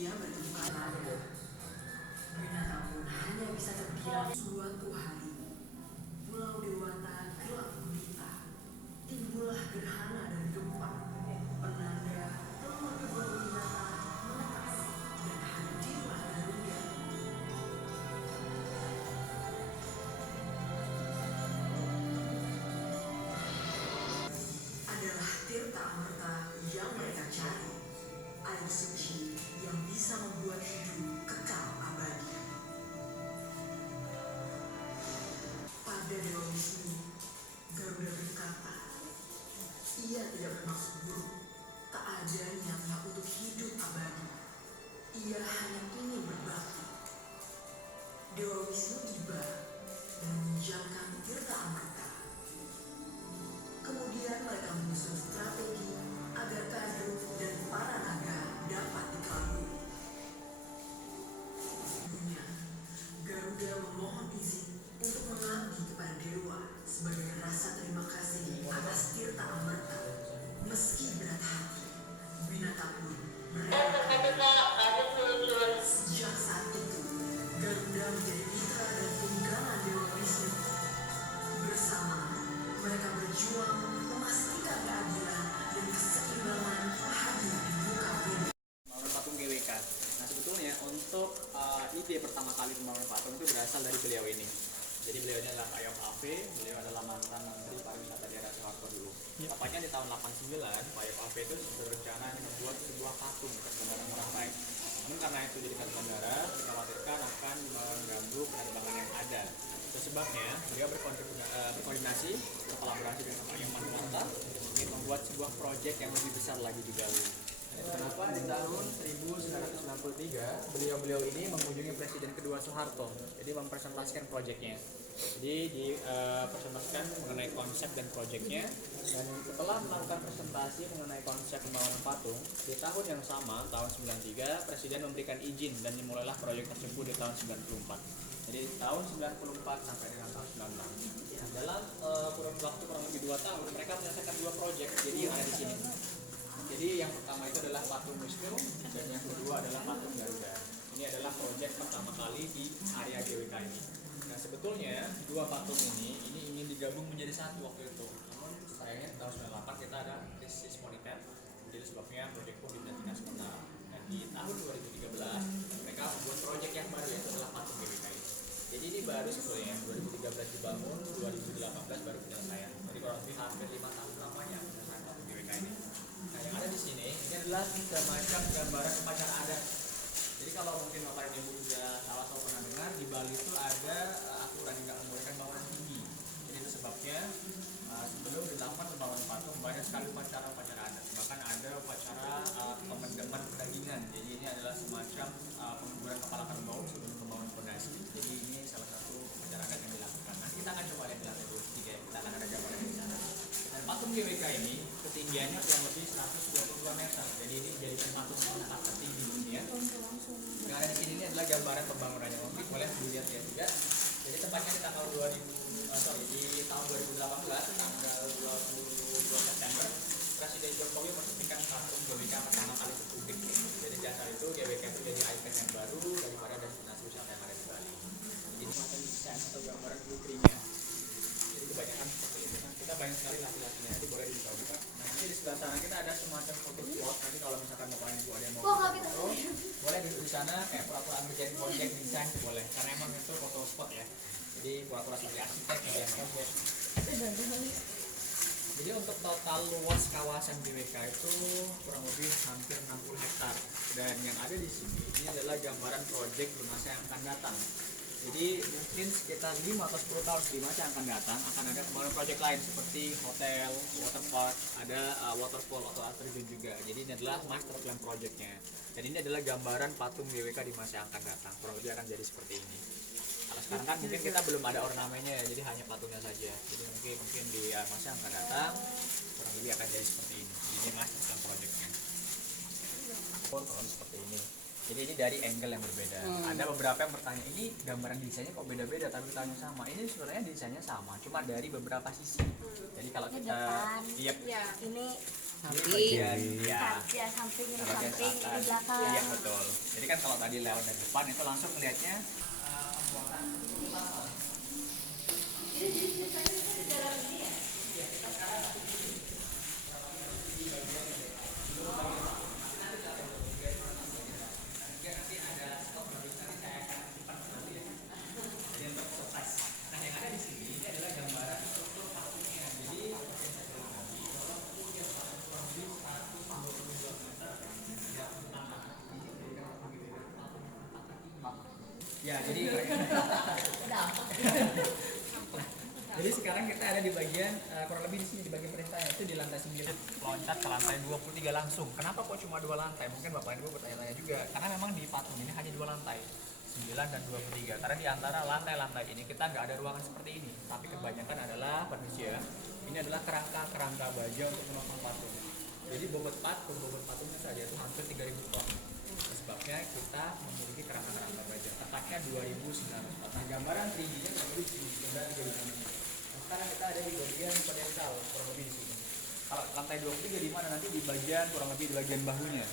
Ia bertemu Kanada. Binatang pun hanya bisa terdiam. Suatu hari, Pulau Dewata gelap gulita. Timbullah gerhana dari gempa. Penanda telur kedua binatang menetas dan hadirlah Garuda. Adalah tirta amerta yang mereka cari. Air suci yang bisa membuat hidup kekal abadi. Pada Dewa Wisnu, Garuda berkata, ia tidak bermaksud buruk. Tak ada niatnya untuk hidup abadi. Ia hanya ingin berbakti. Dewa Wisnu tiba dan meminjamkan tirta amerta. Kemudian mereka menyusun strategi agar Kadu dan para naga dapat dikelabui. Sebelumnya, Garuda memohon izin untuk mengabdi kepada dewa sebagai rasa terima kasih atas tirta amerta. Meski berat hati, binatang pun merelakan. Sejak saat itu, Garuda menjadi mitra dan tunggangan Dewa Wisnu. Bersama, mereka berjuang memastikan keadilan dan keseimbangan hadir di muka bumi. Pembangunan patung GWK. Nah sebetulnya untuk ide pertama kali pembangunan patung itu berasal dari beliau ini. Jadi beliau ini adalah Pak Yop Ave, beliau adalah mantan Menteri Pariwisata daerah Soeharto dulu. Tepatnya di tahun 89, Pak Yop Ave itu berencana membuat sebuah patung dekat Bandara Ngurah Rai. Namun karena itu jadi bandara, dikhawatirkan akan mengganggu penerbangan yang ada. Itu sebabnya beliau berkoordinasi, berkolaborasi dengan Pak Yoman Monta ingin membuat sebuah proyek yang lebih besar lagi di Galuh. Kenapa di tahun 1963 beliau ini mengunjungi Presiden kedua Soeharto, jadi mempresentasikan proyeknya. Jadi dipresentasikan mengenai konsep dan proyeknya, dan setelah melakukan presentasi mengenai konsep pembangunan patung, di tahun yang sama, tahun 93, Presiden memberikan izin dan dimulailah proyek tersebut di tahun 94. Jadi tahun 94 sampai dengan tahun 96. Dalam kurun waktu kurang lebih 2 tahun, mereka menyelesaikan 2 proyek. Jadi yang ada di sini. Jadi yang pertama itu adalah patung Wisnu dan yang kedua adalah patung Garuda. Ini adalah proyek pertama kali di area GWK ini. Nah sebetulnya 2 patung ini ingin digabung menjadi satu waktu itu. Namun sayangnya tahun 98 kita ada krisis moneter. Jadi sebabnya proyek pun dihentikan sementara. Dan di tahun 2013 mereka membuat proyek yang baru yaitu adalah patung GWK ini. Jadi ini baru sebetulnya 2013 dibangun, 2018 baru penyelesaian. Jadi kurang lebih hampir 5 tahun lamanya penyelesaian patung GWK ini. Nah yang ada di sini ini adalah semacam gambaran upacara adat. Jadi kalau mungkin Bapak dan Ibu sudah salah atau pernah dengar, di Bali itu ada aturan yang nggak membolehkan bangunan tinggi. Jadi itu sebabnya sebelum dilakukan pembangunan patung banyak sekali upacara-upacara adat. Bahkan ada upacara pemendeman perdagingan. Jadi ini adalah semacam penguburan kepala kerbau sebelum pembangunan fondasi. Jadi ini salah satu upacara adat yang dilakukan. Nanti kita akan coba lihat di lantai 23. Kita akan ada gambaran di sana. Dan patung GWK ini ketinggiannya kurang lebih 122 meter. Jadi ini jadi patung tempat tertinggi di dunia. Yang ada di sini ini adalah gambaran pembangunannya. Mungkin boleh dilihat-lihat juga. Jadi tempatnya di tahun di tahun 2018 tanggal 22 September Presiden Jokowi meresmikan patung GWK pertama kali ke publik. Jadi dasar itu GWK itu jadi ikon yang baru daripada destinasi wisata yang ada di Bali. Jadi semacam desain atau gambaran blueprintnya. Jadi kebanyakan seperti itu. Kita banyak sekali laki-lakinya, jadi boleh dibuka-buka. Nah nanti di sebelah sana kita ada semacam foto spot. Nanti kalau misalkan Bapak Ibu ada yang mau foto, boleh duduk di sana kayak pura-pura ngerjain project desain boleh. Karena emang itu foto spot ya. Jadi pura-pura sebagai arsitek ya. Jadi untuk total luas kawasan GWK itu kurang lebih hampir 60 hektar. Dan yang ada di sini ini adalah gambaran proyek di masa yang akan datang. Jadi mungkin sekitar 5 atau 10 tahun di masa yang akan datang akan ada pembangunan proyek lain seperti hotel, waterpark, ada waterfall atau air terjun juga. Jadi ini adalah master plan projectnya. Dan ini adalah gambaran patung GWK di masa yang akan datang. Kurang lebih akan jadi seperti ini. Kalau sekarang kan mungkin kita belum ada ornamennya ya, jadi hanya patungnya saja. Jadi mungkin di masa yang akan datang kurang lebih akan jadi seperti ini. Ini master plan projectnya. Seperti ini. Jadi ini dari angle yang berbeda. Ada beberapa yang bertanya, ini gambaran desainnya kok beda-beda tapi tanya sama. Ini sebenarnya desainnya sama, cuma dari beberapa sisi. Jadi kalau kita ini Samping. Ya, samping ini bagian samping ini selatan. belakang. Iya betul. Jadi kan kalau tadi lewat dari depan itu langsung melihatnya ya jadi jadi sekarang kita ada di bagian kurang lebih di sini di bagian perintahnya itu di lantai 9 loncat ke lantai 23 langsung. Kenapa kok cuma 2 lantai? Mungkin Bapak Ibu bertanya-tanya juga karena memang di patung ini hanya 2 lantai 9 dan 23 karena di antara lantai-lantai ini kita nggak ada ruangan seperti ini tapi kebanyakan adalah permisi ya ini adalah kerangka baja untuk menopang patung. Jadi bobot patungnya saja itu hampir 3.000 ton. Sebabnya kita memiliki kerangka baja. Letaknya 2.900 ton. Nah, gambaran tingginya kurang lebih di sebelah 3 ini. Nah, sekarang kita ada di bagian pedestal kurang lebih di sini. Kalau lantai 23 di mana nanti di bagian kurang lebih di bagian bahunya.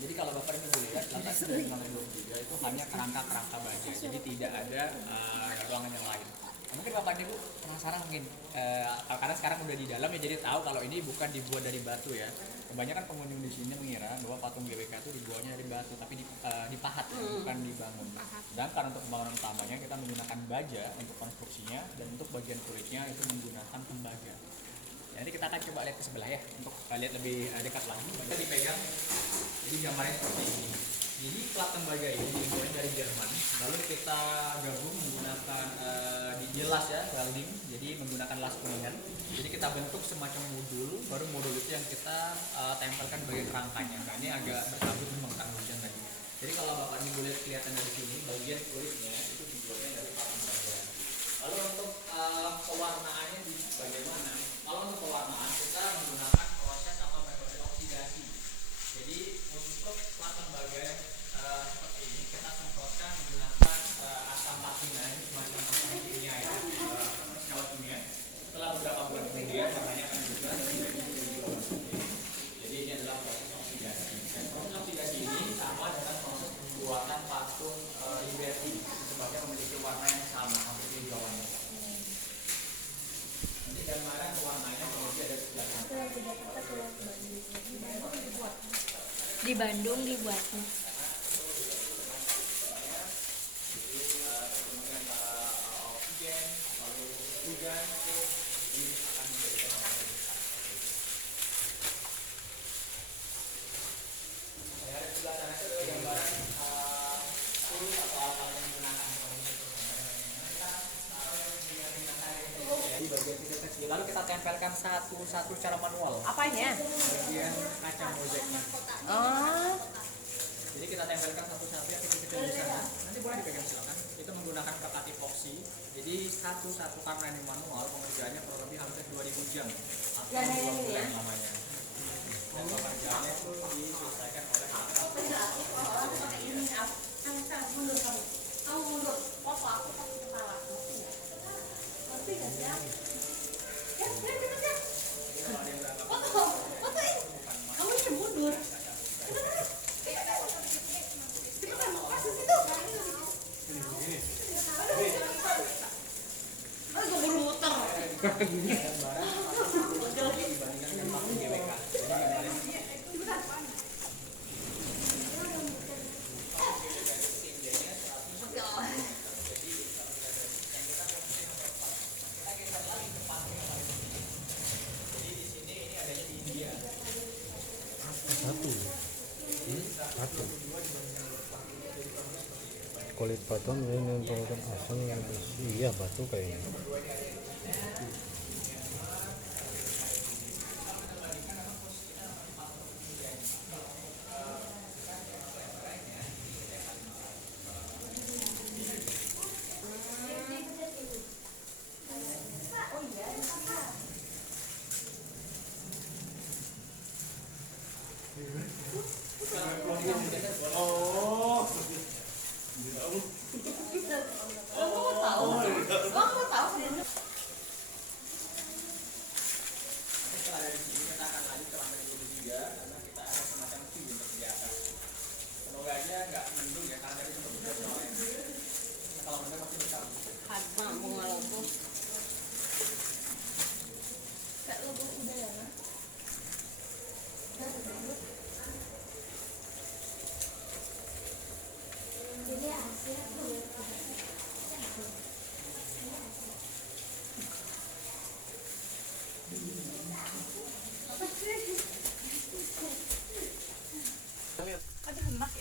Jadi kalau Bapak ini boleh lihat lantai 23 itu hanya kerangka baja. Jadi tidak ada ruangan yang lain. Nah, mungkin Bapak Ibu penasaran mungkin karena sekarang udah di dalam ya jadi tahu kalau ini bukan dibuat dari batu ya. Kebanyakan pengunjung di sini mengira bahwa patung GWK itu dibuatnya dari batu tapi dipahat ya, bukan dibangun. Sedangkan untuk pembangunan utamanya kita menggunakan baja untuk konstruksinya dan untuk bagian kulitnya itu menggunakan tembaga. Nanti kita akan coba lihat ke sebelah ya untuk lihat lebih dekat lagi. Kita dipegang. Jadi gambarnya seperti ini. Jadi plat tembaga ini dibuat dari Jerman. Lalu kita gabung menggunakan dijelas ya welding. Jadi menggunakan las kuningan. Jadi kita bentuk semacam modul. Baru modul itu yang kita tempelkan bagian kerangkanya. Nah ini agak berkabut memang karena hujan tadi. Jadi kalau Bapak ini boleh kelihatan dari sini bagian kulitnya itu dibuatnya dari plat tembaga. Lalu untuk pewarnaannya di bagaimana? Kalau untuk pewarnaan kita menggunakan proses atau metode oksidasi. Jadi untuk plat tembaga seperti ini kita semprotkan menggunakan asam patina ini semacam asam kimia ya, senyawa kimia. Setelah beberapa bulan kemudian warnanya akan berubah menjadi hijau. Jadi ini adalah proses oksidasi. Dan proses oksidasi ini sama dengan proses pembuatan patung Liberty sebabnya memiliki warna yang sama hampir hijauannya. Nanti gambaran warnanya kalau ada sebelah Di Bandung dibuatnya. lalu kita tempelkan satu-satu secara manual Apanya? bagian kaca mozaiknya. Oh, Jadi kita tempelkan satu-satu yang kecil-kecil di sana. Nanti boleh dipegang silakan. Itu menggunakan pekat epoxy. Jadi satu-satu karena ini manual pengerjaannya kurang lebih hampir 2000 jam atau 2 bulan lamanya. Dan pekerjaannya itu diselesaikan oleh dibandingkan dengan patung GWK. Satu kulit patung ini menempelkan asam iya batu kayaknya. Setelah dari sini kita akan lanjut ke lantai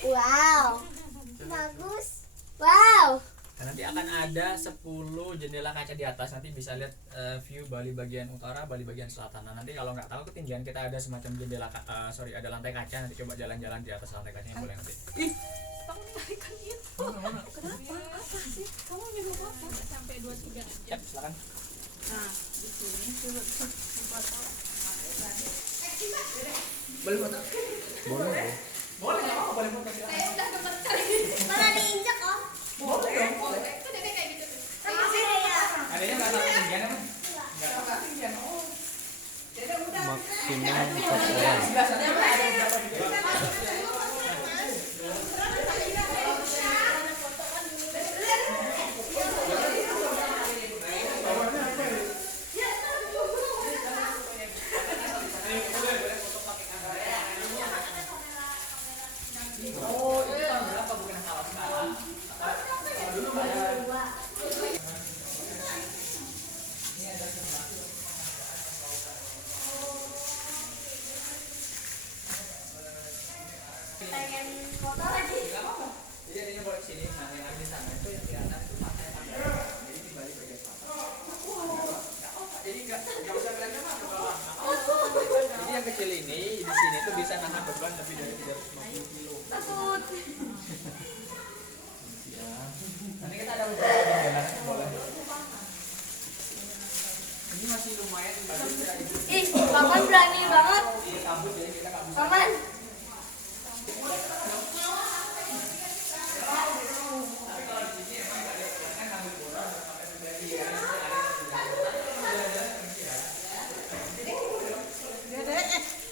Wow. Bagus. Wow. Dan nanti akan ada 10 jendela kaca di atas. Nanti bisa lihat view Bali bagian utara, Bali bagian selatan. Nah, nanti kalau nggak tahu ketinggian kita ada semacam jendela ada lantai kaca. Nanti coba jalan-jalan di atas lantai kacanya boleh nanti. Ih, Kamu tarikan itu. mana? Kenapa? Apa sih? Kamu nyuruh apa? Sampai 2-3 aja. Ya, silakan. Nah, di sini coba buat apa? Boleh foto? Boleh. Boleh, nggak apa-apa, boleh foto silakan. Udah gemeter. Mana diinjak om? Boleh dong, boleh. Itu Dede kayak gitu tuh. Adanya nggak tahu ketinggian apa? Nggak tahu ketinggian. Oh. Maksimal 4 orang. Sebelah sana ada berapa juga? Oh, itu tahun berapa bukan salah sekarang? Dulu Pengen foto lagi. nggak apa-apa. Jadi adanya boleh sini. Nah, yang ada di sana itu yang kelihatan itu pantai Pangandaran. Jadi di Bali bagian selatan. Nggak apa-apa. Jadi nggak usah kelihatan apa ke bawah. Jadi yang kecil ini di sini tuh bisa nahan beban lebih dari 350 kilo. Takut. Ya. Nanti kita ada beberapa jendela nanti boleh. Ini masih lumayan bagus ya. Ih, paman berani banget. Di kabut jadi kita nggak bisa. Paman.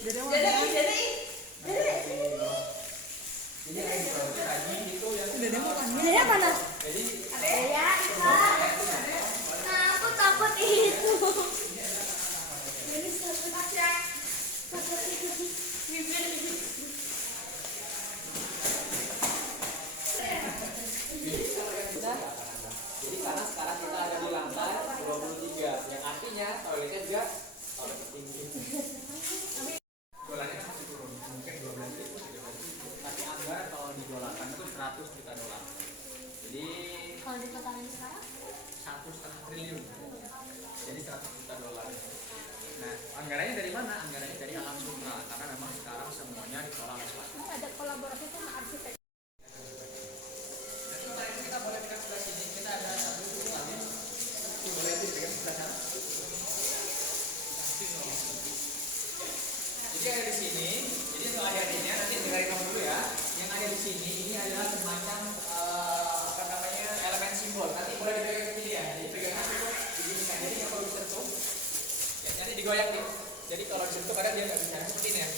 Dede mana? Ya, nah, aku takut itu. Jadi karena sekarang kita ada di lantai 23, yang artinya toiletnya juga toilet tinggi. Dolarnya masih turun, mungkin 12.000, 13.000. Tapi anggaran kalau digolakan itu 100 juta dolar. Jadi Kalau di totalin sekarang? 1,5 triliun. Jadi 100 juta dolar. Nah, anggarannya dari mana? Anggarannya dari alam sutra, karena memang sekarang semuanya dikelola oleh swasta. Ada kolaborasi sama arsitek. Kita boleh pegang sebelah sini, kita ada satu tadi. Boleh dipegang sebelah sana. Jadi ada di sini, jadi untuk akhirnya nanti dengarin kamu dulu ya. Yang ada di sini ini adalah semacam apa namanya elemen simbol. Nanti boleh dipegang ke kiri ya. Jadi pegangnya cukup diginikan. Jadi nggak perlu disentuh. Ya, nanti digoyang nih. Jadi kalau disentuh kadang dia nggak bisa seperti ini ya.